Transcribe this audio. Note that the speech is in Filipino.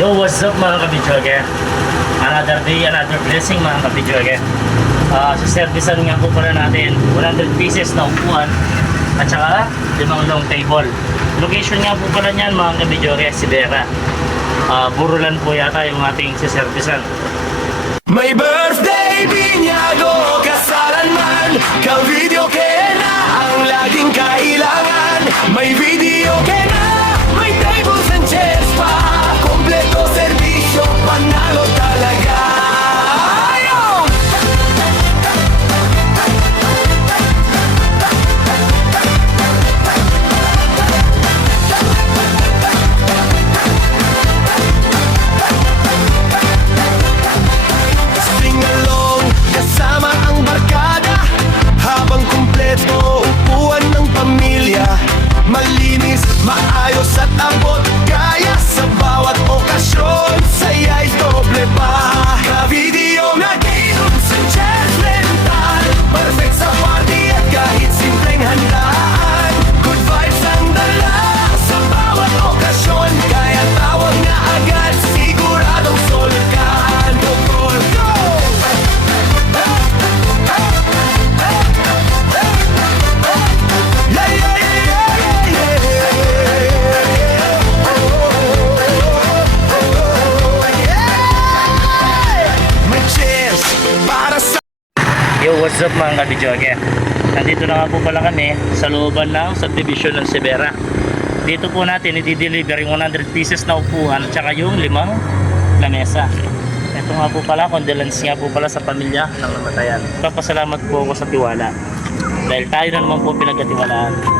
Yo, what's up mga kabidyoge? Another day, another blessing mga kabidyoge. Sa servicean nga po pala natin 100 pieces na upuan at saka 5 long table. Location nga po pala niyan mga kabidyoge, Sibera. Burulan po yata yung ating servicean. May birthday, binyago, kasalan man, ka-video kena ang laging kailangan. May video kena, may tables and chairs pa, kompleto serbisyo, panalo talaga. Ayaw! Sing along, kasama ang barkada, habang kumpleto upuan ng pamilya. Malinis, maayos at abot kaya sa bawat okasyon. Saya'y doble pa. Ka-video na tables and chairs rental, perfect sa party at kahit simpleng handaan. Good vibes ang dala sa bawat okasyon, kaya tawag na agad, siguradong sold ka. Go, go, go! May cheers para sa Yo, what's up mga kabidyoge? Nandito na nga po pala kami sa looban ng subdivision ng Sibera. Dito po natin i-deliver yung 100 pieces na upuan at saka yung 5 lamesa. Ito nga po pala, condolence nga po pala sa pamilya ng namatayan. Papasalamat po ako sa tiwala dahil tayo na naman po pinagkatiwalaan.